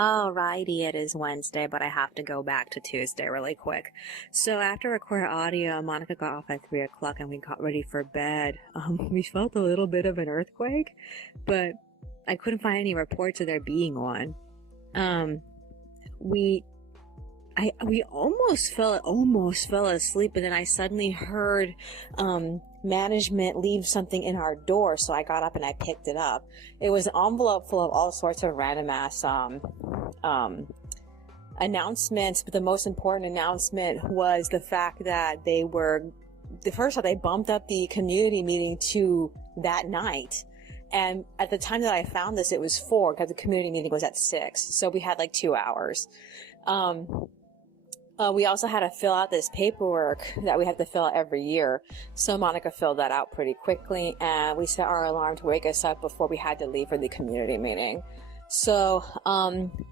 Alrighty, it is Wednesday, but I have to go back to Tuesday really quick. So after recording audio, Monica got off at 3 o'clock and we got ready for bed. We felt a little bit of an earthquake, but I couldn't find any reports of there being one. We almost fell asleep, and then I suddenly heard management leave something in our door, so I got up and I picked it up. It was an envelope full of all sorts of random ass announcements, but the most important announcement was the fact that they bumped up the community meeting to that night. And at the time that I found this, it was 4 because the community meeting was at 6. So we had like 2 hours. We also had to fill out this paperwork that we have to fill out every year. So Monica filled that out pretty quickly, and we set our alarm to wake us up before we had to leave for the community meeting. So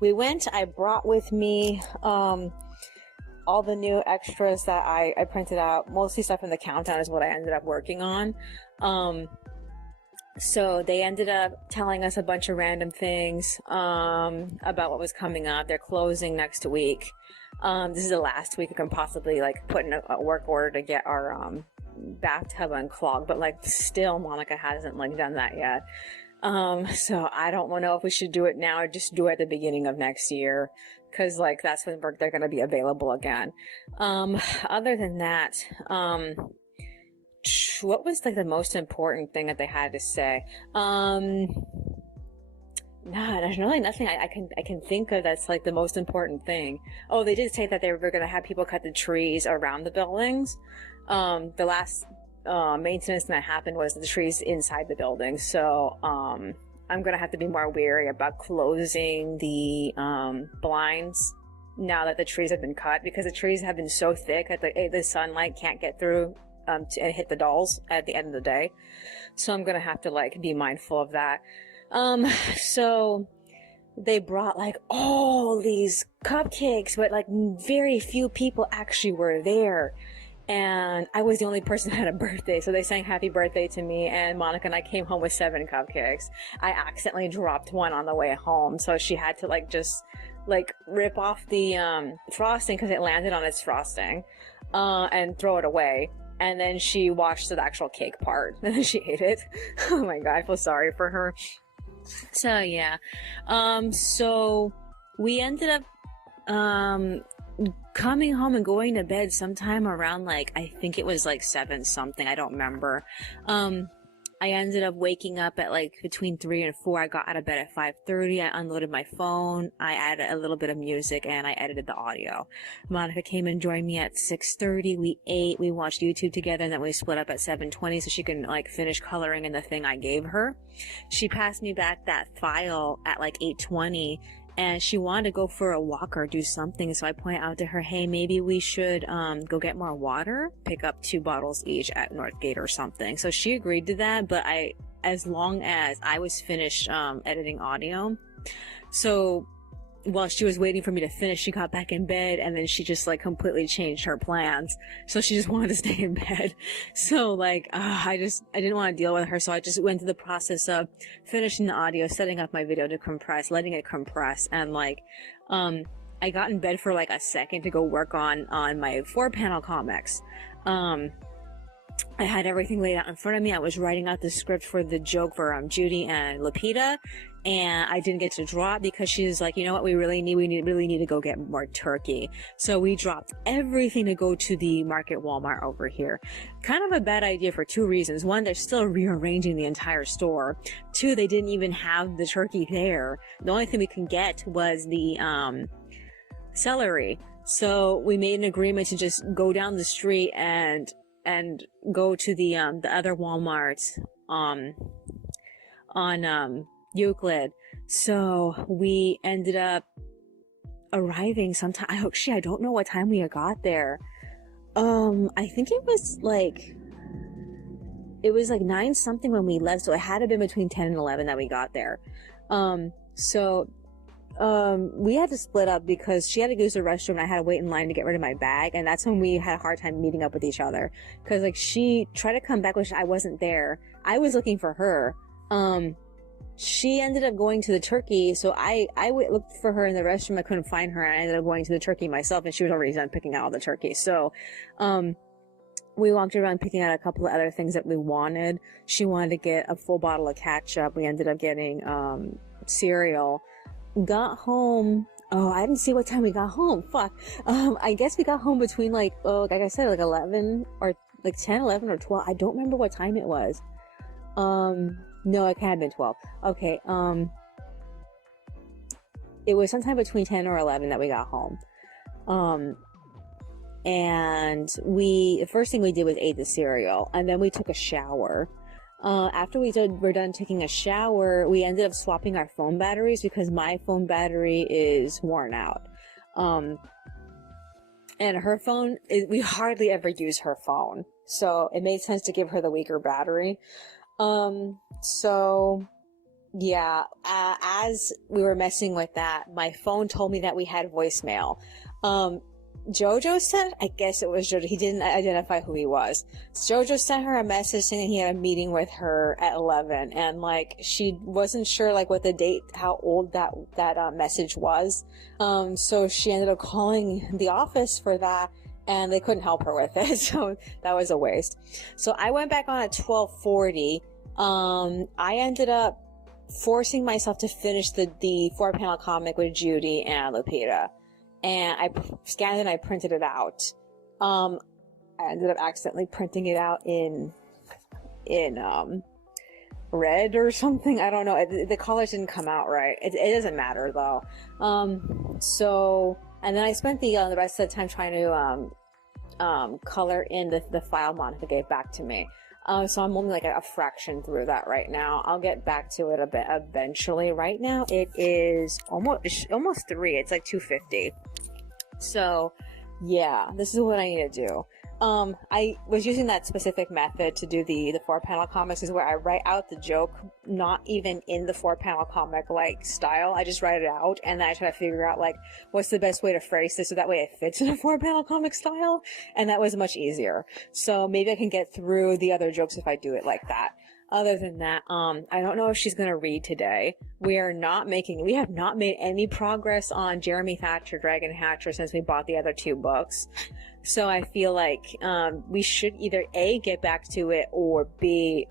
we went. I brought with me all the new extras that I printed out. Mostly stuff in the countdown is what I ended up working on. So they ended up telling us a bunch of random things about what was coming up. They're closing next week. This is the last week we can possibly like put in a work order to get our bathtub unclogged, but like still Monica hasn't like done that yet. So I don't know if we should do it now or just do it at the beginning of next year, because like that's when they're going to be available again. Other than that, what was like the most important thing that they had to say? Nah, there's really nothing I can think of that's like the most important thing. Oh, they did say that they were going to have people cut the trees around the buildings. The last maintenance that happened was the trees inside the building. So I'm going to have to be more wary about closing the blinds now that the trees have been cut, because the trees have been so thick that the sunlight can't get through and hit the dolls at the end of the day. So I'm going to have to like be mindful of that. So they brought like all these cupcakes, but like very few people actually were there. And I was the only person that had a birthday. So they sang happy birthday to me, and Monica and I came home with 7 cupcakes. I accidentally dropped one on the way home. So she had to like just like rip off the, frosting because it landed on its frosting, and throw it away. And then she washed the actual cake part and then she ate it. Oh my God, I feel sorry for her. So yeah, so we ended up, coming home and going to bed sometime around like, I think it was like 7 something. I don't remember. I ended up waking up at like between 3 and 4. I got out of bed at 5:30. I unloaded my phone. I added a little bit of music and I edited the audio. Monica came and joined me at 6:30. We ate, we watched YouTube together, and then we split up at 7:20 so she can like finish coloring in the thing I gave her. She passed me back that file at like 8:20. And she wanted to go for a walk or do something. So I point out to her, hey, maybe we should go get more water, pick up 2 bottles each at Northgate or something. So she agreed to that, but as long as I was finished editing audio. So while she was waiting for me to finish, she got back in bed, and then she just like completely changed her plans. So she just wanted to stay in bed. So like, I didn't want to deal with her. So I just went through the process of finishing the audio, setting up my video to compress, letting it compress. And like, I got in bed for like a second to go work on my 4-panel comics. I had everything laid out in front of me. I was writing out the script for the joke for Judy and Lupita, and I didn't get to draw it because she was like, you know what, we really need to go get more turkey. So we dropped everything to go to the Market Walmart over here. Kind of a bad idea for 2 reasons. 1, they're still rearranging the entire store. 2, they didn't even have the turkey there. The only thing we can get was the celery. So we made an agreement to just go down the street and go to the other Walmart on Euclid. So we ended up arriving sometime. I don't know what time we got there. I think it was like 9 something when we left, so it had to have been between 10 and 11 that we got there. We had to split up because she had to go to the restroom and I had to wait in line to get rid of my bag, and that's when we had a hard time meeting up with each other, because like she tried to come back, which I wasn't there. I was looking for her, she ended up going to the turkey. So looked for her in the restroom. I couldn't find her. And I ended up going to the turkey myself, and she was already done picking out all the turkey. So, we walked around picking out a couple of other things that we wanted. She wanted to get a full bottle of ketchup. We ended up getting, cereal. Got home. Oh, I didn't see what time we got home. Fuck. I guess we got home between like I said, like 11 or like 10, 11 or 12. I don't remember what time it was. No, it can't have been 12. Okay. It was sometime between 10 or 11 that we got home. And the first thing we did was ate the cereal, and then we took a shower. After we're done taking a shower, we ended up swapping our phone batteries because my phone battery is worn out. And her phone, we hardly ever use her phone. So it made sense to give her the weaker battery. So yeah, as we were messing with that, my phone told me that we had voicemail. Jojo sent, I guess it was Jojo, he didn't identify who he was. Jojo sent her a message saying he had a meeting with her at 11, and like, she wasn't sure like what the date, how old that message was. So she ended up calling the office for that, and they couldn't help her with it, so that was a waste. So I went back on at 12:40. I ended up forcing myself to finish the 4-panel comic with Judy and Lupita. And I scanned it and I printed it out. I ended up accidentally printing it out in red or something. I don't know. The colors didn't come out right. It doesn't matter though. So, and then I spent the rest of the time trying to color in the file Monica gave back to me. So I'm only like a fraction through that right now. I'll get back to it a bit eventually. Right now it is almost 3. It's like 2:50. So yeah, this is what I need to do. I was using that specific method to do the 4-panel comics, is where I write out the joke, not even in the 4-panel comic like style. I just write it out, and then I try to figure out like what's the best way to phrase this so that way it fits in a 4-panel comic style, and that was much easier. So maybe I can get through the other jokes if I do it like that. Other than that, I don't know if she's gonna read today. We have not made any progress on Jeremy Thatcher, Dragon Hatcher since we bought the other 2 books. So I feel like, we should either A, get back to it, or B,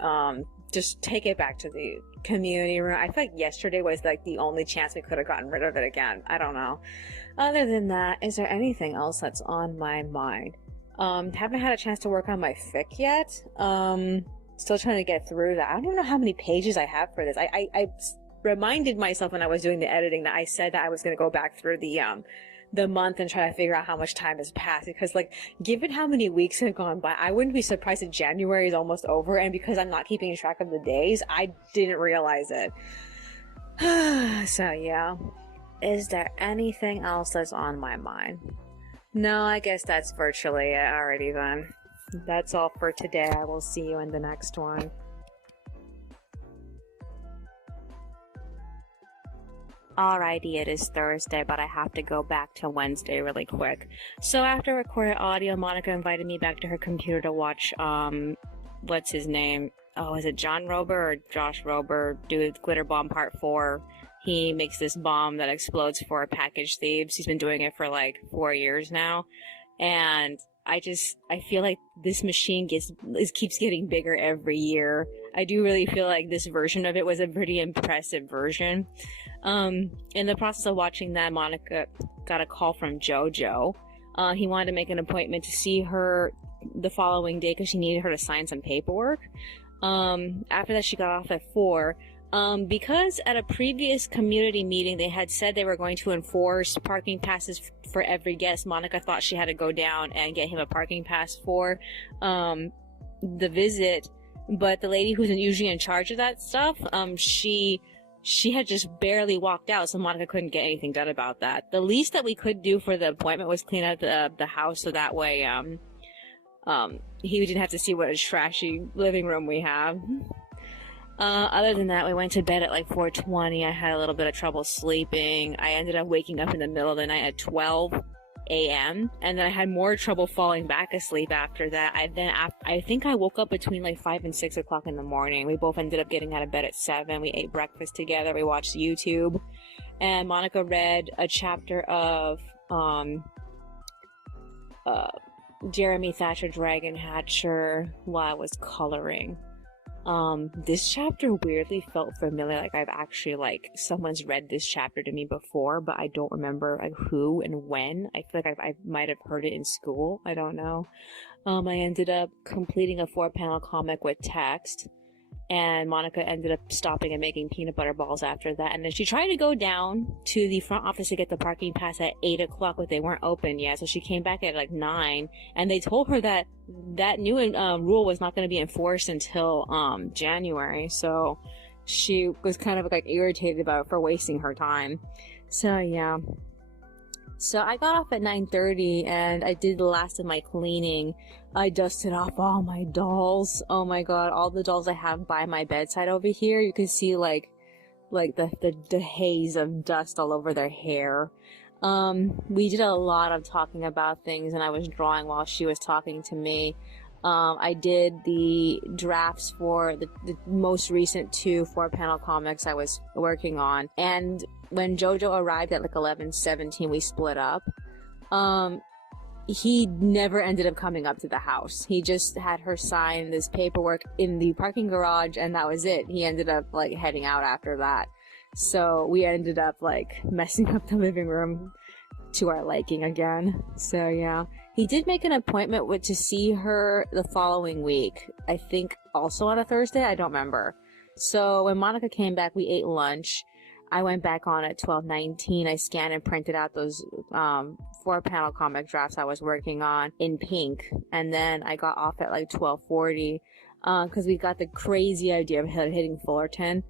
just take it back to the community room. I feel like yesterday was like the only chance we could have gotten rid of it again. I don't know. Other than that, is there anything else that's on my mind? Haven't had a chance to work on my fic yet. Still trying to get through that. I don't even know how many pages I have for this. I reminded myself when I was doing the editing that I said that I was going to go back through the month and try to figure out how much time has passed, because like, given how many weeks have gone by, I wouldn't be surprised if January is almost over, and because I'm not keeping track of the days, I didn't realize it. So yeah. Is there anything else that's on my mind? No, I guess that's virtually it already then. That's all for today. I will see you in the next one. Alrighty, it is Thursday, but I have to go back to Wednesday really quick. So after recorded audio, Monica invited me back to her computer to watch, what's his name? Oh, is it John Rober or Josh Rober do Glitter Bomb Part 4? He makes this bomb that explodes for package thieves. He's been doing it for like 4 years now. And I feel like this machine keeps getting bigger every year. I do really feel like this version of it was a pretty impressive version. In the process of watching that, Monica got a call from Jojo. He wanted to make an appointment to see her the following day because she needed her to sign some paperwork. After that, she got off at 4. Because at a previous community meeting they had said they were going to enforce parking passes for every guest, Monica thought she had to go down and get him a parking pass for the visit, but the lady who's usually in charge of that stuff, she had just barely walked out, so Monica couldn't get anything done about that. The least that we could do for the appointment was clean out the house, so that way he didn't have to see what a trashy living room we have. Other than that, we went to bed at like 4:20. I had a little bit of trouble sleeping. I ended up waking up in the middle of the night at 12. a.m. and then I had more trouble falling back asleep after that. I think I woke up between like 5 and 6 o'clock in the morning. We both ended up getting out of bed at 7. We ate breakfast together. We watched YouTube, and Monica read a chapter of Jeremy Thatcher Dragon Hatcher while I was coloring. This chapter weirdly felt familiar, like I've actually, like, someone's read this chapter to me before, but I don't remember, like, who and when. I feel like I might have heard it in school. I don't know. I ended up completing a 4-panel comic with text, and Monica ended up stopping and making peanut butter balls after that. And then she tried to go down to the front office to get the parking pass at 8 o'clock, but they weren't open yet. So she came back at like 9, and they told her that that new rule was not going to be enforced until January. So she was kind of like irritated about it for wasting her time. So yeah. So I got off at 9:30 and I did the last of my cleaning. I dusted off all my dolls. Oh my god, all the dolls I have by my bedside over here. You can see like the haze of dust all over their hair. We did a lot of talking about things, and I was drawing while she was talking to me. I did the drafts for the most recent 2 4-panel comics I was working on, and when JoJo arrived at like 11:17, we split up. He never ended up coming up to the house. He just had her sign this paperwork in the parking garage, and that was it. He ended up like heading out after that. So we ended up like messing up the living room to our liking again. So yeah. He did make an appointment to see her the following week. I think also on a Thursday. I don't remember. So when Monica came back, we ate lunch. I went back on at 12:19. I scanned and printed out those 4-panel comic drafts I was working on in pink. And then I got off at like 12:40 because we got the crazy idea of hitting Fullerton.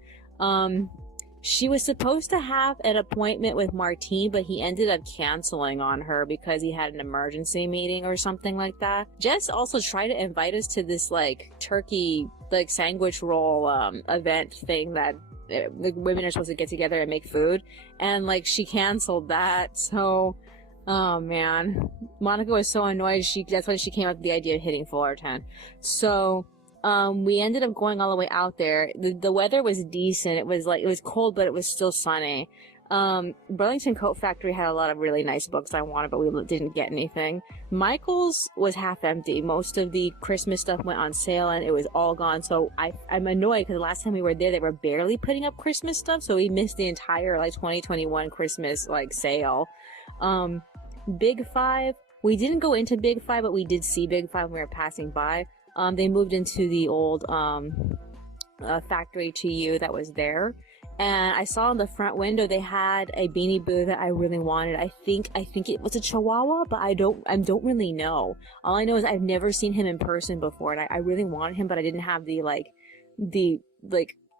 She was supposed to have an appointment with Martine, but he ended up canceling on her because he had an emergency meeting or something like that. Jess also tried to invite us to this like turkey like sandwich roll event thing that like women are supposed to get together and make food, and like she canceled that. So oh man, Monica was so annoyed. That's when she came up with the idea of hitting Fullerton. So we ended up going all the way out there. The weather was decent. It was cold, but it was still sunny. Burlington Coat Factory had a lot of really nice books I wanted, but we didn't get anything. Michael's was half empty. Most of the Christmas stuff went on sale and it was all gone. So I'm annoyed because the last time we were there, they were barely putting up Christmas stuff. So we missed the entire like 2021 Christmas like sale. Big Five. We didn't go into Big Five, but we did see Big Five when we were passing by. They moved into the old factory to you that was there, and I saw in the front window they had a Beanie Boo that I really wanted. I think it was a Chihuahua, but I don't really know. All I know is I've never seen him in person before, and I really wanted him, but I didn't have the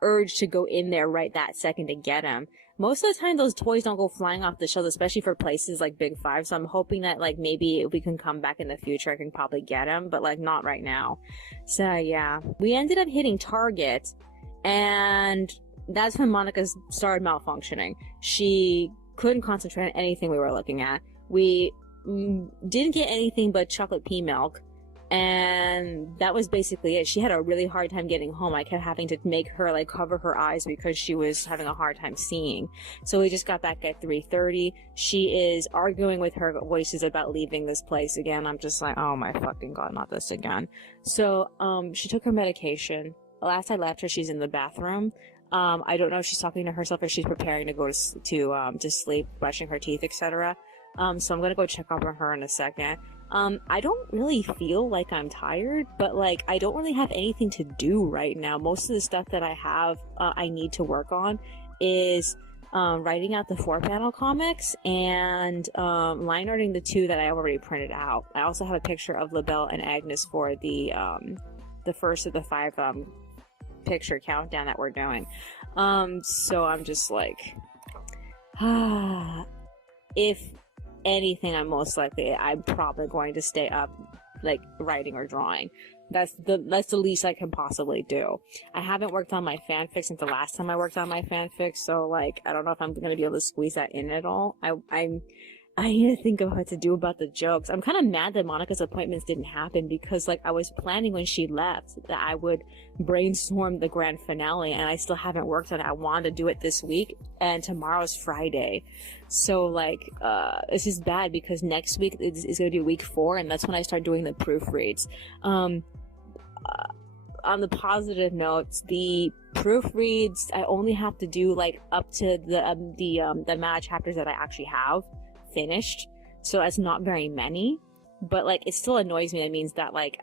urge to go in there right that second to get him. Most of the time those toys don't go flying off the shelves, especially for places like Big Five, so I'm hoping that like maybe if we can come back in the future I can probably get them, but like not right now. So yeah, we ended up hitting Target, and that's when Monica started malfunctioning. She couldn't concentrate on anything we were looking at. We didn't get anything but chocolate pea milk, and that was basically it. She had a really hard time getting home. I kept having to make her like cover her eyes because she was having a hard time seeing. So we just got back at 3:30. She is arguing with her voices about leaving this place again. I'm just like, oh my fucking god, not this again. So she took her medication. Last I left her, she's in the bathroom. I don't know if she's talking to herself or she's preparing to go to sleep, brushing her teeth, etc. So I'm gonna go check up on her in a second. I don't really feel like I'm tired, but like I don't really have anything to do right now. Most of the stuff that I have I need to work on is writing out the 4-panel comics and line arting the 2 that I already printed out. I also have a picture of LaBelle and Agnes for the first of the 5 picture countdown that we're doing. So I'm just like, if anything, I'm probably going to stay up like writing or drawing. That's the least I can possibly do. I haven't worked on my fanfic since the last time I worked on my fanfic, so like I don't know if I'm gonna be able to squeeze that in at all. I need to think of what to do about the jokes. I'm kind of mad that Monica's appointments didn't happen because, like, I was planning when she left that I would brainstorm the grand finale, and I still haven't worked on it. I wanted to do it this week, and tomorrow's Friday. So, like, this is bad because next week is going to be week 4, and that's when I start doing the proofreads. On the positive notes, the proofreads, I only have to do, like, up to the amount of chapters that I actually have finished, so that's not very many, but like it still annoys me. That means that like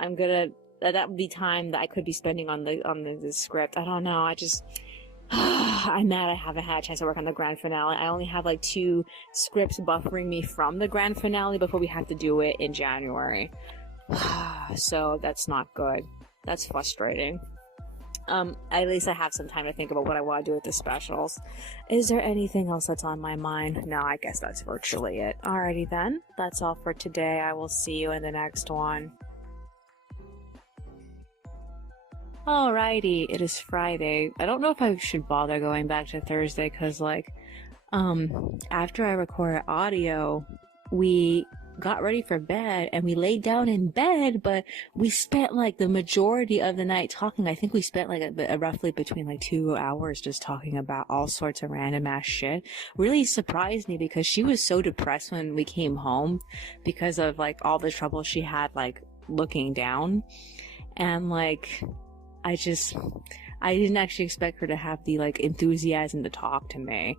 I'm gonna that would be time that I could be spending on the script. I don't know, I just I'm mad I haven't had a chance to work on the grand finale. I only have like 2 scripts buffering me from the grand finale before we have to do it in January. So that's not good. That's frustrating. At least I have some time to think about what I want to do with the specials. Is there anything else that's on my mind? No, I guess that's virtually it. Alrighty then, that's all for today. I will see you in the next one. Alrighty, it is Friday. I don't know if I should bother going back to Thursday, cause like, after I recorded audio, we got ready for bed and we laid down in bed, but we spent like the majority of the night talking. I think we spent like roughly between like 2 hours just talking about all sorts of random ass shit. Really surprised me because she was so depressed when we came home because of like all the trouble she had like looking down, and like I didn't actually expect her to have the like enthusiasm to talk to me.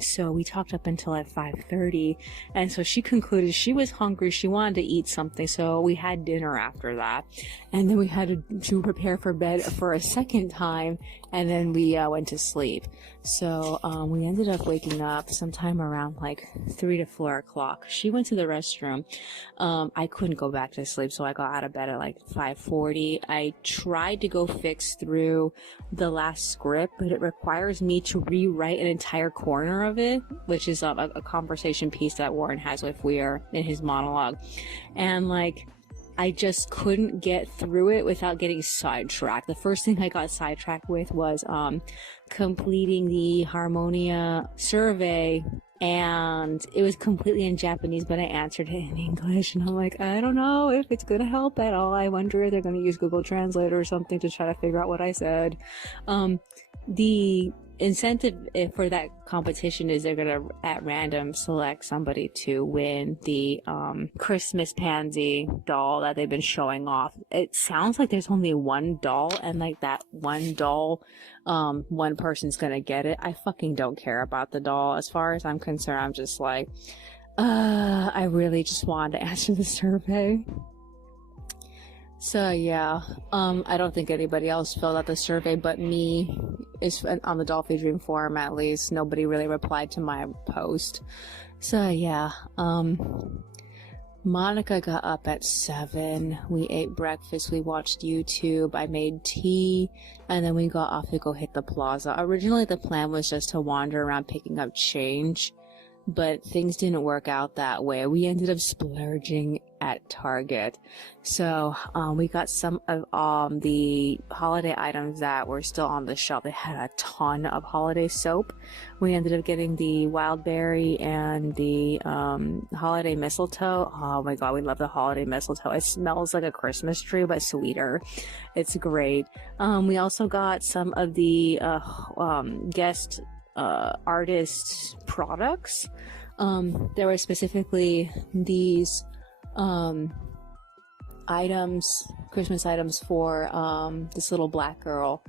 So we talked up until at 5:30, and so she concluded she was hungry, she wanted to eat something, so we had dinner after that, and then we had to prepare for bed for a second time, and then we went to sleep. So we ended up waking up sometime around like 3 to 4 o'clock. She went to the restroom. I couldn't go back to sleep, so I got out of bed at like 5:40. I tried to go fix through the last script, but it requires me to rewrite an entire corner of it, which is a conversation piece that Warren has with Weir in his monologue, and like I just couldn't get through it without getting sidetracked. The first thing I got sidetracked with was completing the Harmonia survey, and it was completely in Japanese, but I answered it in English, and I'm like, I don't know if it's gonna help at all. I wonder if they're gonna use Google Translate or something to try to figure out what I said. The incentive for that competition is they're gonna at random select somebody to win the Christmas pansy doll that they've been showing off. It sounds like there's only one doll, and like that one doll, one person's gonna get it. I fucking don't care about the doll. As far as I'm concerned, I'm just like, I really just wanted to answer the survey. So yeah, I don't think anybody else filled out the survey but me. Is on the Dolphy Dream forum, at least. Nobody really replied to my post. So yeah, Monica got up at 7. We ate breakfast, we watched YouTube, I made tea, and then we got off to go hit the plaza. Originally the plan was just to wander around picking up change, but things didn't work out that way. We ended up splurging at Target. So we got some of the holiday items that were still on the shelf. They had a ton of holiday soap. We ended up getting the wild berry and the holiday mistletoe. Oh my god, we love the holiday mistletoe. It smells like a Christmas tree but sweeter. It's great. We also got some of the guest artist products. There were specifically these items, Christmas items for this little black girl,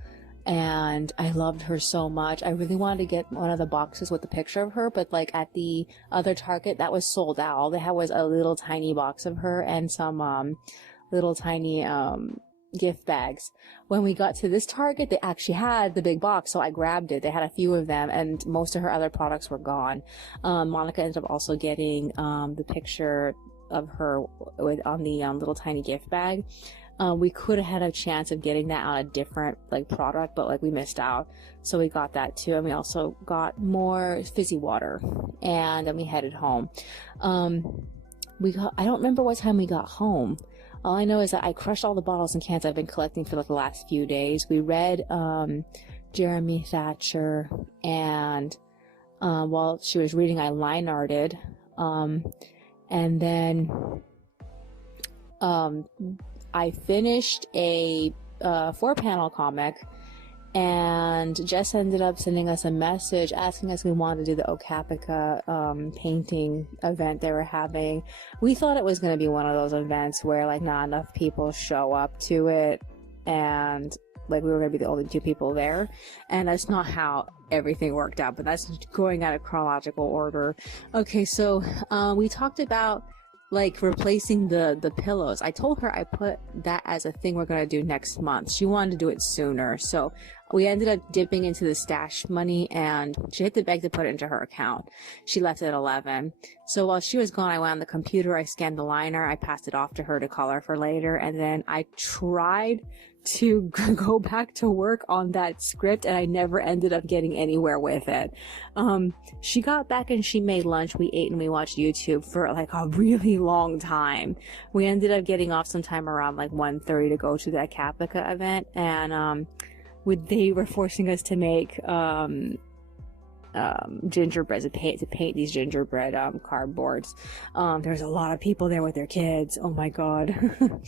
and I loved her so much. I really wanted to get one of the boxes with the picture of her, but like at the other Target that was sold out. All they had was a little tiny box of her and some little tiny gift bags. When we got to this Target, they actually had the big box, so I grabbed it. They had a few of them, and most of her other products were gone. Monica ended up also getting the picture of her on the little tiny gift bag. We could have had a chance of getting that on a different like product, but like we missed out, so we got that too. And we also got more fizzy water, and then we headed home. I don't remember what time we got home. All I know is that I crushed all the bottles and cans I've been collecting for like the last few days. We read Jeremy Thatcher, and while she was reading, I line arted. And then I finished a 4-panel comic, and Jess ended up sending us a message asking us if we wanted to do the Okapica painting event they were having. We thought it was going to be one of those events where like not enough people show up to it, and like we were going to be the only 2 people there, and that's not how everything worked out, but that's going out of chronological order. Okay, so we talked about like replacing the pillows. I told her I put that as a thing we're gonna do next month. She wanted to do it sooner, so we ended up dipping into the stash money, and she hit the bank to put it into her account. She left it at 11. So while she was gone, I went on the computer, I scanned the liner, I passed it off to her to color for later, and then I tried to go back to work on that script, and I never ended up getting anywhere with it. She got back and she made lunch, we ate and we watched YouTube for like a really long time. We ended up getting off sometime around like 1:30 to go to that Capica event, and they were forcing us to make gingerbread, to paint these gingerbread cardboards. There's a lot of people there with their kids. Oh my god.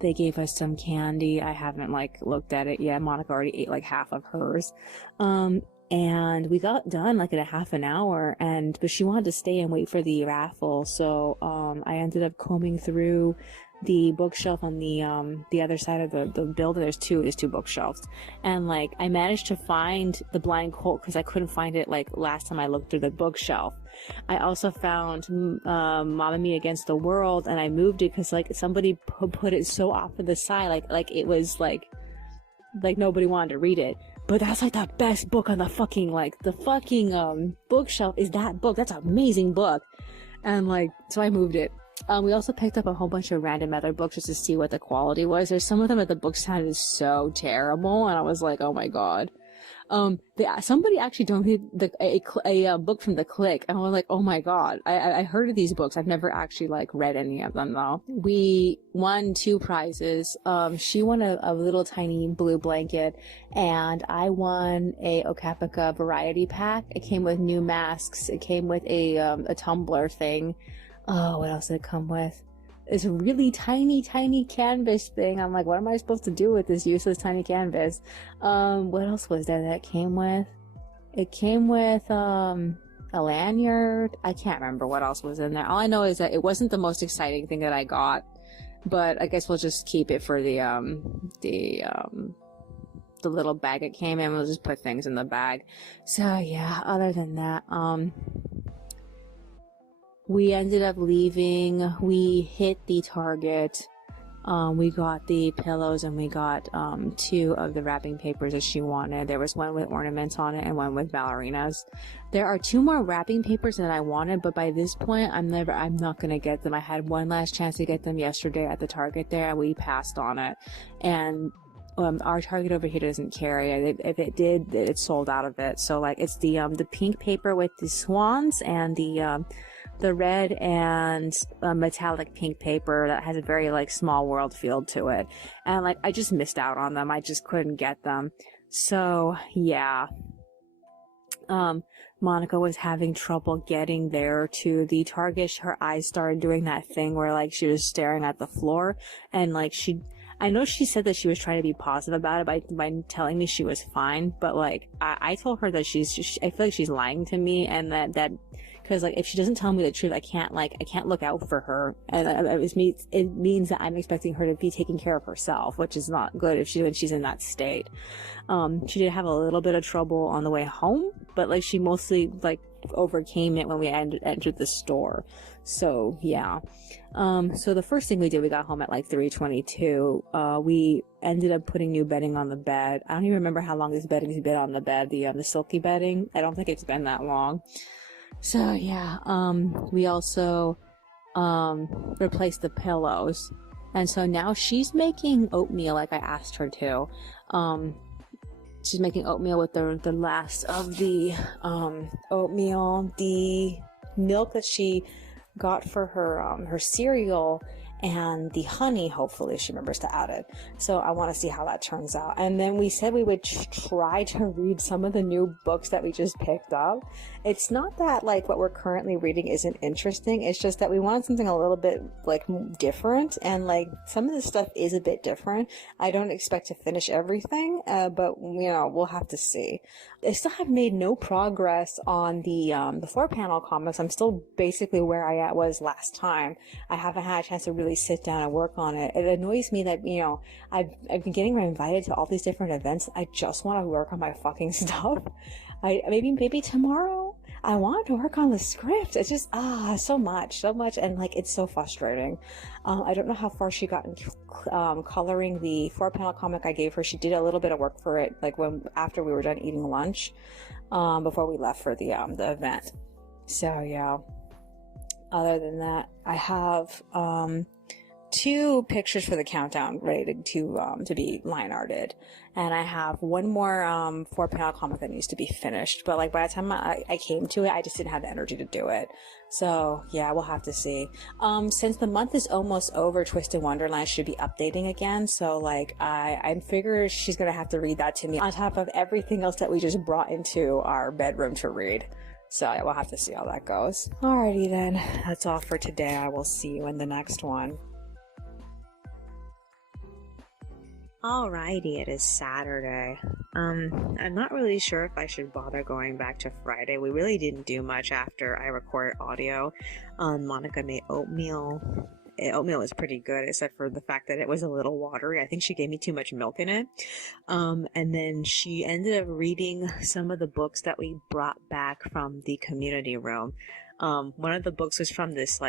They gave us some candy. I haven't like looked at it yet. Monica already ate like half of hers. And we got done like in a half an hour, but she wanted to stay and wait for the raffle, so I ended up combing through the bookshelf on the other side of the building. There's two bookshelves, and like I managed to find the Blind Colt because I couldn't find it like last time I looked through the bookshelf. I also found Mamma Mia Against the World, and I moved it because like somebody put it so off to the side, like it was like nobody wanted to read it. But that's like the best book on the fucking bookshelf is that book. That's an amazing book. And like, so I moved it. We also picked up a whole bunch of random other books just to see what the quality was. There's some of them at the book sounded so terrible, and I was like, oh my god. Somebody actually donated a book from the Click, and I was like, oh my god. I heard of these books. I've never actually like read any of them though. We won 2 prizes. She won a little tiny blue blanket, and I won a Okapica variety pack. It came with new masks. It came with a tumbler thing. Oh, what else did it come with? It's a really tiny canvas thing. I'm like, what am I supposed to do with this useless tiny canvas? What else was there that came with? It came with a lanyard. I can't remember what else was in there. All I know is that it wasn't the most exciting thing that I got, but I guess we'll just keep it for the little bag it came in. We'll just put things in the bag. So yeah, other than that, we ended up leaving. We hit the Target. We got the pillows, and we got 2 of the wrapping papers that she wanted. There was one with ornaments on it and one with ballerinas. There are 2 more wrapping papers that I wanted, but by this point I'm not gonna get them. I had one last chance to get them yesterday at the Target there, and we passed on it. And our Target over here doesn't carry it. If it did, it's sold out of it. So like, it's the pink paper with the swans, and the red and metallic pink paper that has a very like small world feel to it, and like I just missed out on them. I just couldn't get them. So yeah, Monica was having trouble getting there to the Target. Her eyes started doing that thing where like she was staring at the floor, and like I know she said that she was trying to be positive about it by telling me she was fine, but like I told her that I feel like she's lying to me, and that because like if she doesn't tell me the truth, I can't look out for her, and it means that I'm expecting her to be taking care of herself, which is not good when she's in that state. She did have a little bit of trouble on the way home, but like she mostly like overcame it when we entered the store. So yeah. So the first thing we did, we got home at like 3:22. We ended up putting new bedding on the bed. I don't even remember how long this bedding's been on the bed, the silky bedding. I don't think it's been that long. So yeah, we also replaced the pillows, and so now she's making oatmeal like I asked her to. She's making oatmeal with the last of the oatmeal. The milk that she got for her cereal and the honey, hopefully she remembers to add it. So I want to see how that turns out. And then we said we would try to read some of the new books that we just picked up. It's not that like what we're currently reading isn't interesting. It's just that we want something a little bit like different, and like some of this stuff is a bit different. I don't expect to finish everything, but we'll have to see. I still have made no progress on the 4-panel comics. I'm still basically where I was last time. I haven't had a chance to really sit down and work on it. It annoys me that, I've been getting invited to all these different events. I just want to work on my fucking stuff. Maybe tomorrow I want to work on the script. It's just, so much. And like, it's so frustrating. I don't know how far she got in coloring the 4-panel comic I gave her. She did a little bit of work for it, like after we were done eating lunch, before we left for the event. So yeah. Other than that, I have, 2 pictures for the countdown ready to be line arted, and I have one more 4-panel comic that needs to be finished, but like by the time I came to it, I just didn't have the energy to do it. So yeah, we'll have to see. Since the month is almost over, Twisted Wonderland should be updating again, so like I figure she's gonna have to read that to me on top of everything else that we just brought into our bedroom to read. So yeah, we'll have to see how that goes. Alrighty then, that's all for today. I will see you in the next one. Alrighty, it is Saturday. I'm not really sure if I should bother going back to Friday. We really didn't do much after I recorded audio. Monica made oatmeal. Oatmeal was pretty good, except for the fact that it was a little watery. I think she gave me too much milk in it. And then she ended up reading some of the books that we brought back from the community room. One of the books was from this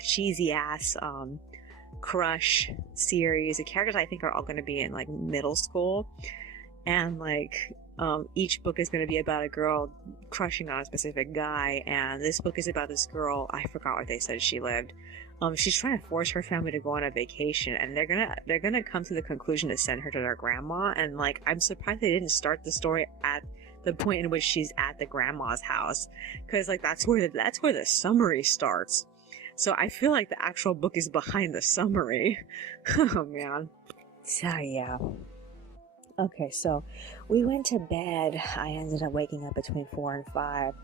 cheesy ass Crush series. The characters I think are all going to be in like middle school, and like each book is going to be about a girl crushing on a specific guy, and this book is about this girl, I forgot where they said she lived. She's trying to force her family to go on a vacation, and they're gonna come to the conclusion to send her to their grandma, and like I'm surprised they didn't start the story at the point in which she's at the grandma's house, because like that's where the summary starts. So I feel like the actual book is behind the summary. Oh man. So yeah. Okay, so we went to bed. I ended up waking up between 4 and 5,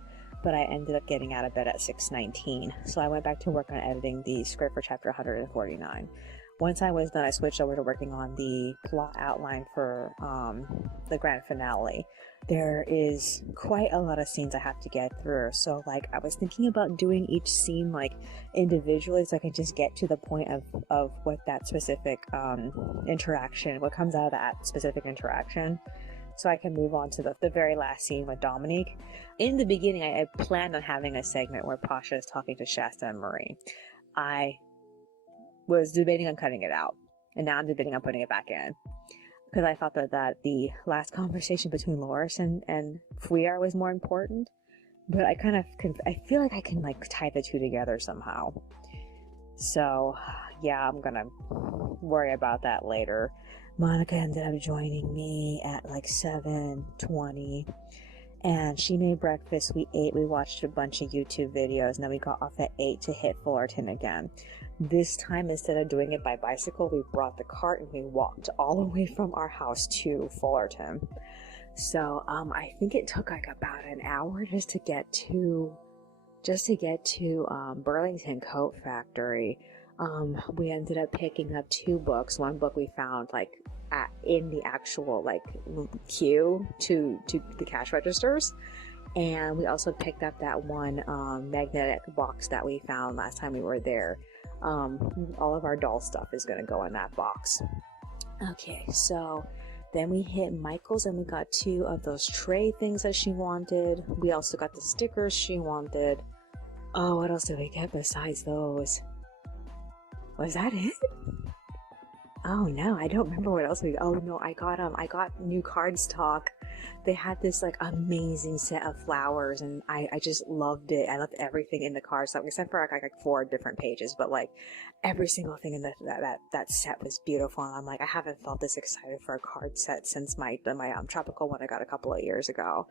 but I ended up getting out of bed at 6:19. So I went back to work on editing the script for chapter 149. Once I was done, I switched over to working on the plot outline for the grand finale. There is quite a lot of scenes I have to get through, so like I was thinking about doing each scene like individually, so I can just get to the point of what that specific interaction, what comes out of that specific interaction, so I can move on to the very last scene with Dominique. In the beginning, I planned on having a segment where Pasha is talking to Shasta and Marie. I was debating on cutting it out, and now I'm debating on putting it back in, because I thought that the last conversation between Loris and Fuyar was more important, but I feel like I can like tie the two together somehow. So yeah, I'm gonna worry about that later. Monica ended up joining me at like 7:20, and she made breakfast. We ate, we watched a bunch of YouTube videos, and then we got off at 8 to hit Fullerton again. This time, instead of doing it by bicycle, we brought the cart and we walked all the way from our house to Fullerton. So I think it took like about an hour just to get to Burlington Coat Factory. We ended up picking up 2 books. One book we found like in the actual like queue to the cash registers, and we also picked up that one magnetic box that we found last time we were there. All of our doll stuff is going to go in that box. Okay, so then we hit Michael's and we got 2 of those tray things that she wanted. We also got the stickers she wanted. Oh, what else did we get besides those? Was that it? Oh no, I don't remember what else oh no, I got new cardstock. They had this like amazing set of flowers, and I just loved it. I loved everything in the cardstock except for like 4 different pages, but like every single thing in that set was beautiful. And I'm like, I haven't felt this excited for a card set since my tropical one I got a couple of years ago.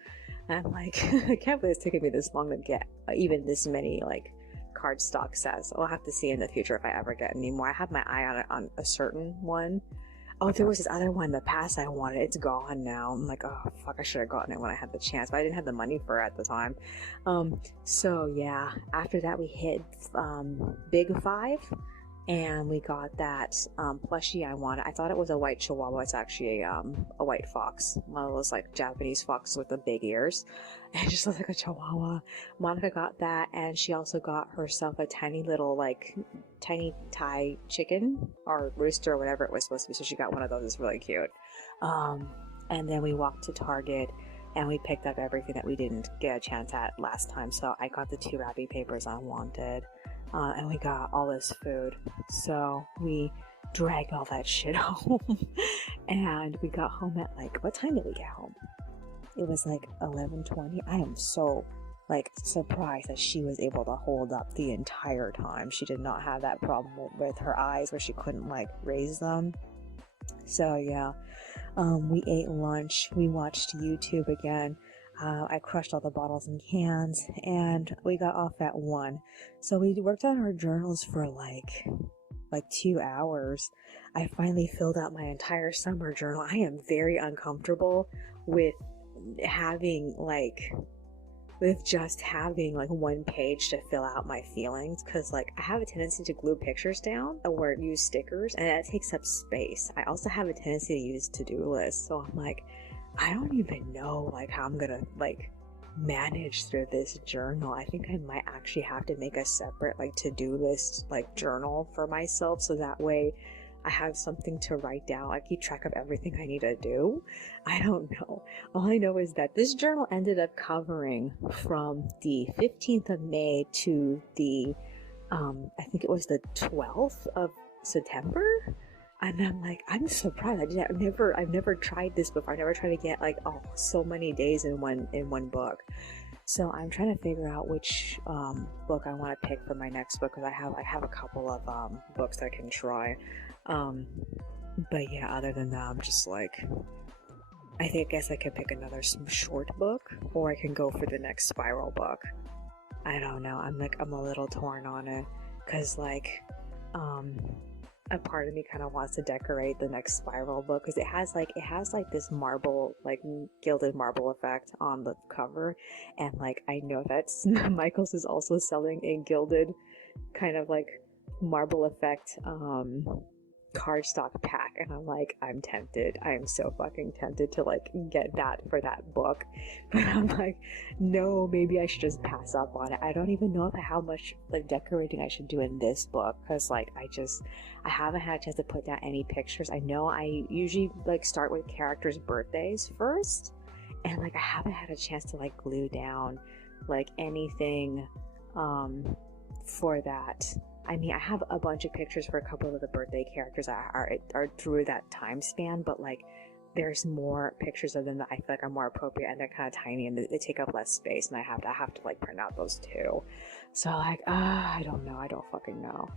And I'm like, I can't believe it's taken me this long to get even this many like cardstock says. I'll have to see in the future if I ever get any more. I have my eye on it on a certain one. Oh, there was this other one in the past I wanted. It's gone now. I'm like, oh, fuck, I should have gotten it when I had the chance, but I didn't have the money for it at the time. So yeah, after that we hit Big Five, and we got that plushie I wanted. I thought it was a white chihuahua. It's actually a white fox. One of those like Japanese foxes with the big ears. And it just looks like a chihuahua. Monica got that, and she also got herself a tiny little like tiny Thai chicken or rooster or whatever it was supposed to be. So she got one of those. It's really cute. And then we walked to Target and we picked up everything that we didn't get a chance at last time. So I got the 2 wrapping papers I wanted. And we got all this food, so we dragged all that shit home. And we got home at like, what time did we get home? It was like 11:20. I am so like surprised that she was able to hold up the entire time. She did not have that problem with her eyes where she couldn't like raise them. So yeah, we ate lunch, we watched YouTube again. I crushed all the bottles and cans, and we got off at 1. So we worked on our journals for like 2 hours. I finally filled out my entire summer journal. I am very uncomfortable with just having like 1 page to fill out my feelings, because like I have a tendency to glue pictures down or use stickers, and that takes up space. I also have a tendency to use to-do lists, so I'm like, I don't even know like how I'm gonna like manage through this journal. I think I might actually have to make a separate like to-do list like journal for myself, so that way I have something to write down. I keep track of everything I need to do. I don't know. All I know is that this journal ended up covering from the 15th of May to the I think it was the 12th of September. And I'm like, I'm surprised. I've never tried this before. I never tried to get like so many days in one book. So I'm trying to figure out which book I want to pick for my next book, because I have a couple of books I can try. But yeah, other than that, I'm just like, I guess I could pick another short book, or I can go for the next spiral book. I don't know. I'm a little torn on it, because like a part of me kind of wants to decorate the next spiral book, because it has like this marble, like gilded marble effect on the cover, and like I know that Michaels is also selling a gilded kind of like marble effect cardstock pack, and I'm like, I'm tempted. I am so fucking tempted to like get that for that book, but I'm like, no, maybe I should just pass up on it. I don't even know how much like decorating I should do in this book, because like I haven't had a chance to put down any pictures. I know I usually like start with characters' birthdays first, and like I haven't had a chance to like glue down like anything for that. I mean, I have a bunch of pictures for a couple of the birthday characters that are through that time span, but like there's more pictures of them that I feel like are more appropriate, and they're kind of tiny and they take up less space, and I have to like print out those too. So like, I don't know. I don't fucking know.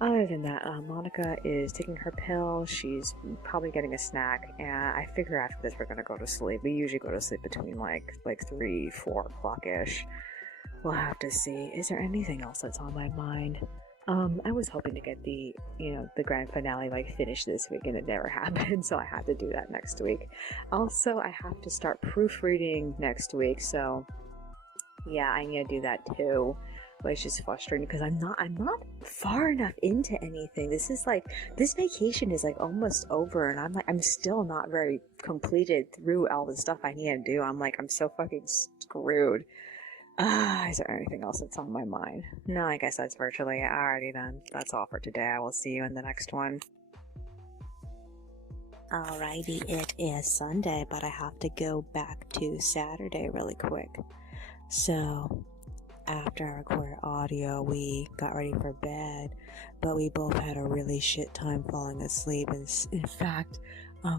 Other than that, Monica is taking her pill. She's probably getting a snack, and I figure after this we're gonna go to sleep. We usually go to sleep between like 3-4 o'clock ish. We'll have to see. Is there anything else that's on my mind? I was hoping to get the grand finale like finished this week, and it never happened, so I had to do that next week. Also, I have to start proofreading next week, so yeah, I need to do that too, which is frustrating because I'm not far enough into anything. This vacation is like almost over, and I'm still not very completed through all the stuff I need to do. I'm so fucking screwed. Is there anything else that's on my mind? No, I guess that's virtually it. Alrighty then. That's all for today. I will see you in the next one. Alrighty, it is Sunday, but I have to go back to Saturday really quick. So, after I recorded audio, we got ready for bed, but we both had a really shit time falling asleep. And in fact,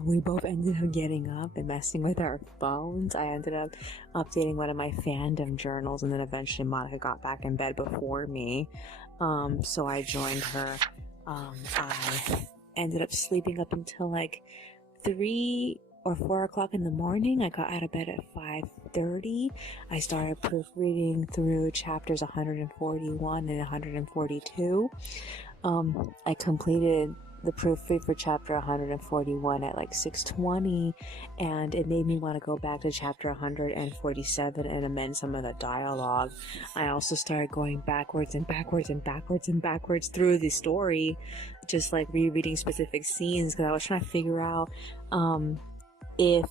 we both ended up getting up and messing with our phones. I ended up updating one of my fandom journals, and then eventually Monica got back in bed before me. So I joined her. I ended up sleeping up until like 3 or 4 o'clock in the morning. I got out of bed at 5:30. I started proofreading through chapters 141 and 142. I completed the proofread for chapter 141 at like 6:20, and it made me want to go back to chapter 147 and amend some of the dialogue. I also started going backwards and backwards and backwards and backwards through the story, just like rereading specific scenes, because I was trying to figure out if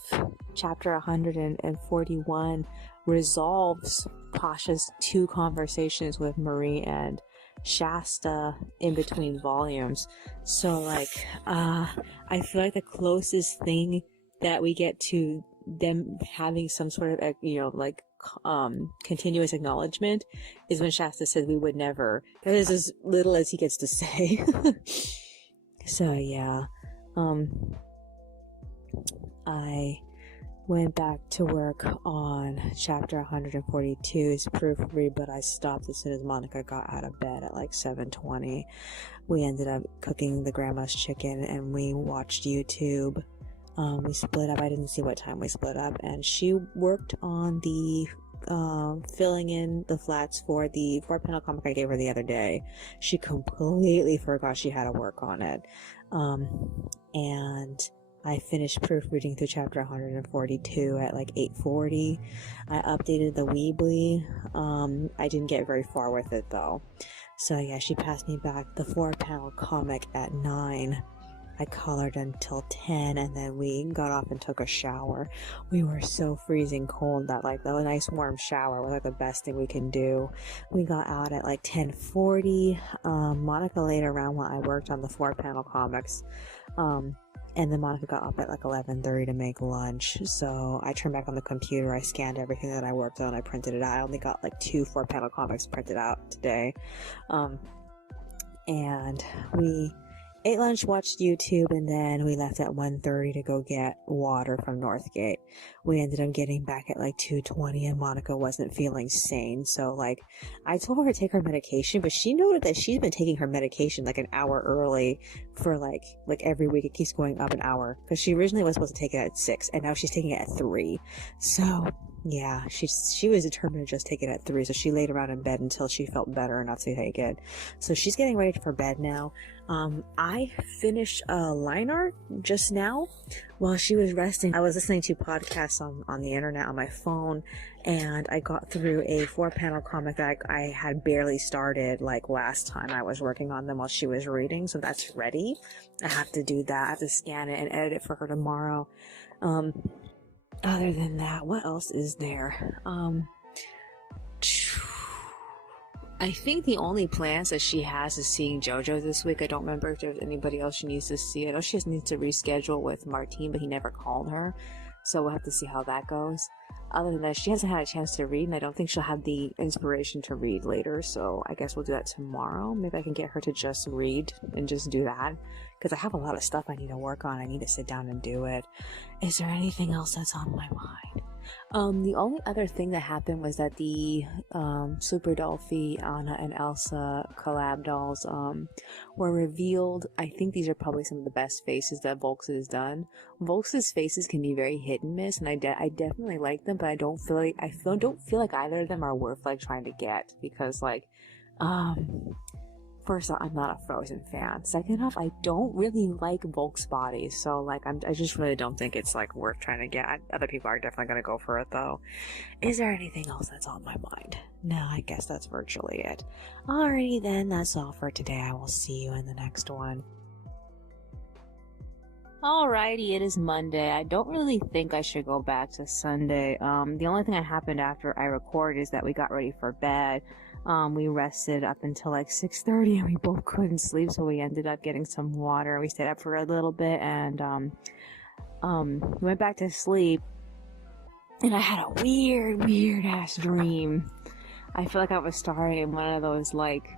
chapter 141 resolves Pasha's 2 conversations with Marie and Shasta in between volumes. So like I feel like the closest thing that we get to them having some sort of continuous acknowledgement is when Shasta said we would never. That is as little as he gets to say. So yeah, I went back to work on chapter 142's proofread, but I stopped as soon as Monica got out of bed at like 7:20. We ended up cooking the grandma's chicken and we watched YouTube. We split up. I didn't see what time we split up, and she worked on the filling in the flats for the 4-panel comic I gave her the other day. She completely forgot she had to work on it. And I finished proofreading through chapter 142 at like 8:40. I updated the Weebly. I didn't get very far with it though. So yeah, she passed me back the 4-panel comic at 9. I colored until 10, and then we got off and took a shower. We were so freezing cold that like the nice warm shower was like the best thing we can do. We got out at like 10:40. Monica laid around while I worked on the 4-panel comics. And then Monica got up at like 11:30 to make lunch. So I turned back on the computer. I scanned everything that I worked on. I printed it out. I only got like 2 4-panel comics printed out today. And we ate lunch, watched YouTube, and then we left at 1:30 to go get water from Northgate. We ended up getting back at like 2:20, and Monica wasn't feeling sane. So like, I told her to take her medication, but she noted that she's been taking her medication like an hour early for like every week. It keeps going up an hour, because she originally was supposed to take it at 6, and now she's taking it at 3. So yeah, she was determined to just take it at 3, so she laid around in bed until she felt better enough to take it. So she's getting ready for bed now. I finished a line art just now while she was resting. I was listening to podcasts on the internet on my phone, and I got through a 4-panel comic that I had barely started like last time I was working on them while she was reading, so that's ready. I have to do that. I have to scan it and edit it for her tomorrow. Other than that, what else is there? I think the only plans that she has is seeing JoJo this week. I don't remember if there's anybody else she needs to see. I know she just needs to reschedule with Martine, but he never called her. So we'll have to see how that goes. Other than that, she hasn't had a chance to read, and I don't think she'll have the inspiration to read later. So I guess we'll do that tomorrow. Maybe I can get her to just read and just do that, because I have a lot of stuff I need to work on. I need to sit down and do it. Is there anything else that's on my mind? The only other thing that happened was that the Super Dolphy, Anna, and Elsa collab dolls were revealed. I think these are probably some of the best faces that Volks has done. Volks' faces can be very hit and miss, and I definitely like them, but I don't feel like either of them are worth like trying to get, because like first off, I'm not a Frozen fan. Second off, I don't really like Volk's body, so like I just really don't think it's like worth trying to get. Other people are definitely gonna go for it though. Is there anything else that's on my mind? No, I guess that's virtually it. Alrighty then, that's all for today. I will see you in the next one. Alrighty, it is Monday. I don't really think I should go back to Sunday. The only thing that happened after I recorded is that we got ready for bed. We rested up until like 6:30 and we both couldn't sleep, so we ended up getting some water. We stayed up for a little bit and we went back to sleep, and I had a weird ass dream. I feel like I was starring in one of those like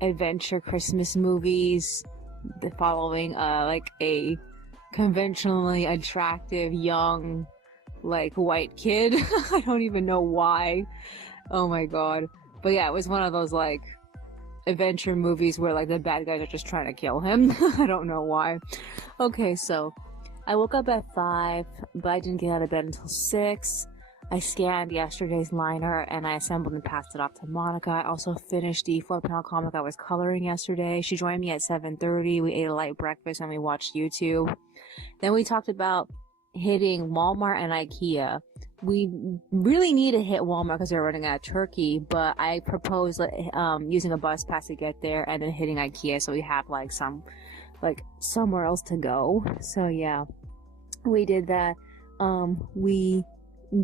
adventure Christmas movies following like a conventionally attractive young like white kid. I don't even know why. Oh my god. But yeah, it was one of those like adventure movies where like the bad guys are just trying to kill him. I don't know why. Okay, so I woke up at 5, but I didn't get out of bed until 6. I scanned yesterday's liner and I assembled and passed it off to Monica. I also finished the 4-panel comic I was coloring yesterday. She joined me at 7:30. We ate a light breakfast and we watched YouTube. Then we talked about hitting Walmart and IKEA. We really need to hit Walmart because they're running out of turkey, but I proposed using a bus pass to get there and then hitting IKEA so we have somewhere else to go. So yeah, we did that. We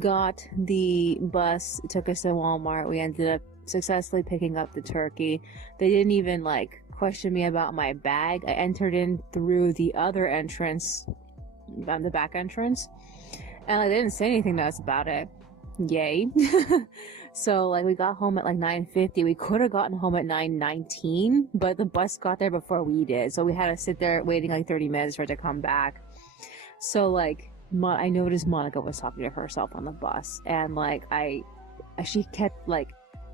got the bus, it took us to Walmart. We ended up successfully picking up the turkey. They didn't even question me about my bag. I entered in through the other entrance, the back entrance, and they didn't say anything to us about it. Yay. So we got home at 9:50. We could have gotten home at 9:19, but the bus got there before we did, so we had to sit there waiting 30 minutes for it to come back. So I noticed Monica was talking to herself on the bus, and she kept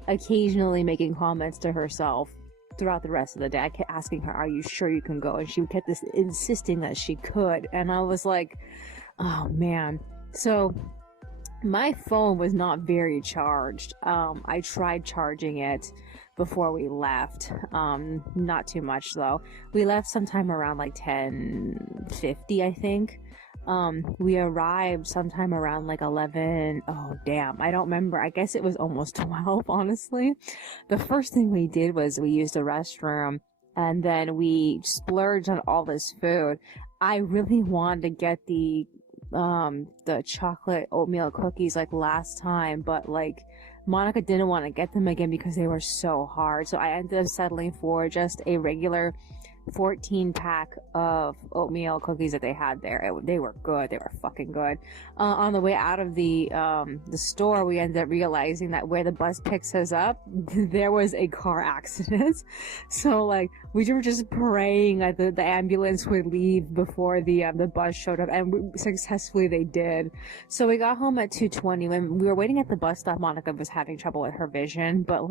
occasionally making comments to herself throughout the rest of the day. I kept asking her, "Are you sure you can go?" And she kept insisting that she could, and I was like, "Oh man." So my phone was not very charged. I tried charging it before we left. Not too much though. We left sometime around 10:50, I think. We arrived sometime around 11. Oh damn, I don't remember. I guess it was almost 12, honestly. The first thing we did was we used the restroom and then we splurged on all this food. I really wanted to get the chocolate oatmeal cookies last time, but Monica didn't want to get them again because they were so hard. So I ended up settling for just a regular 14-pack of oatmeal cookies that they had there. They were good. They were fucking good. On the way out of the store, we ended up realizing that where the bus picks us up, there was a car accident. So we were just praying that the ambulance would leave before the bus showed up, and successfully they did. So we got home at 2:20. When we were waiting at the bus stop, Monica was having trouble with her vision, but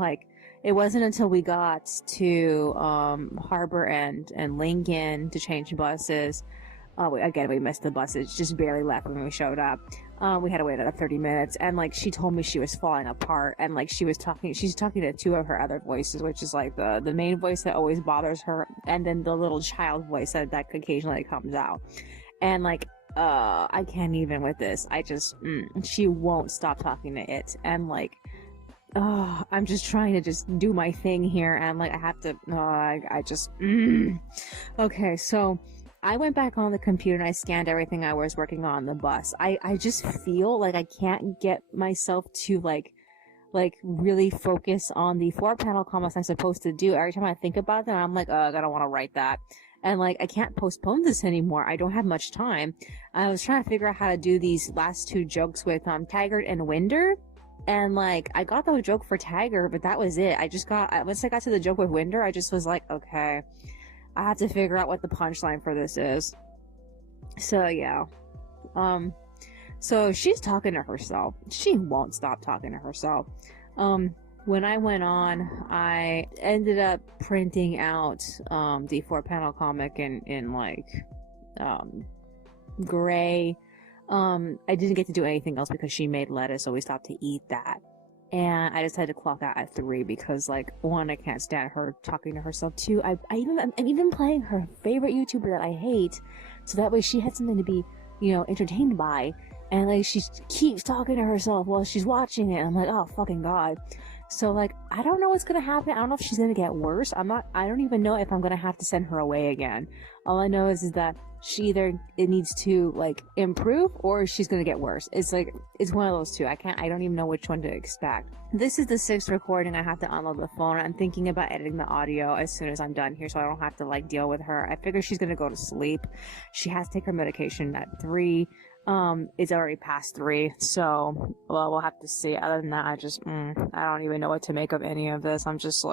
it wasn't until we got to Harbor and Lincoln to change buses. We missed the buses, just barely left when we showed up. We had to wait another 30 minutes, and she told me she was falling apart, and she's talking to two of her other voices, which is the main voice that always bothers her, and then the little child voice that occasionally comes out. And I can't even with this. She won't stop talking to it, and I'm just trying to just do my thing here, and I have to, Okay, so I went back on the computer and I scanned everything I was working on the bus. I just feel I can't get myself to really focus on the 4-panel comics I'm supposed to do. Every time I think about that, I'm I don't want to write that. And I can't postpone this anymore. I don't have much time. I was trying to figure out how to do these last 2 jokes with Taggart and Winder. And I got the joke for Taggart, but that was it. Once I got to the joke with Winder, I just was okay, I have to figure out what the punchline for this is. So yeah. So she's talking to herself. She won't stop talking to herself. When I went on, I ended up printing out the 4-panel comic in gray. I didn't get to do anything else because she made lettuce, so we stopped to eat that. And I decided to clock out at 3 because, 1, I can't stand her talking to herself. 2, I'm even playing her favorite YouTuber that I hate, so that way she had something to be, entertained by. And, she keeps talking to herself while she's watching it. I'm oh, fucking God. So, I don't know what's gonna happen. I don't know if she's gonna get worse. I don't even know if I'm gonna have to send her away again. All I know is that it needs to, improve, or she's gonna get worse. It's one of those two. I don't even know which one to expect. This is the 6th recording. I have to unload the phone. I'm thinking about editing the audio as soon as I'm done here so I don't have to, deal with her. I figure she's gonna go to sleep. She has to take her medication at 3. It's already past 3, so, well, we'll have to see. Other than that, I don't even know what to make of any of this. I'm just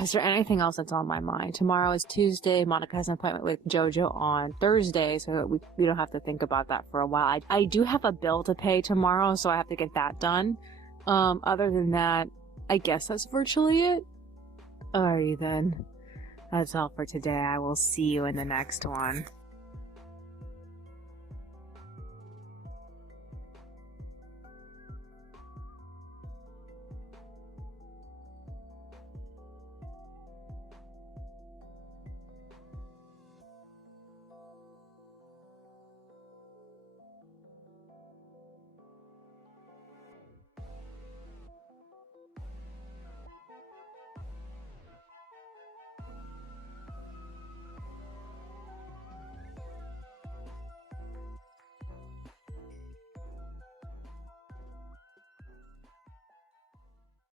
is there anything else that's on my mind? Tomorrow is Tuesday. Monica has an appointment with JoJo on Thursday, so we don't have to think about that for a while. I do have a bill to pay tomorrow, so I have to get that done. Other than that, I guess that's virtually it. Alrighty then. That's all for today. I will see you in the next one.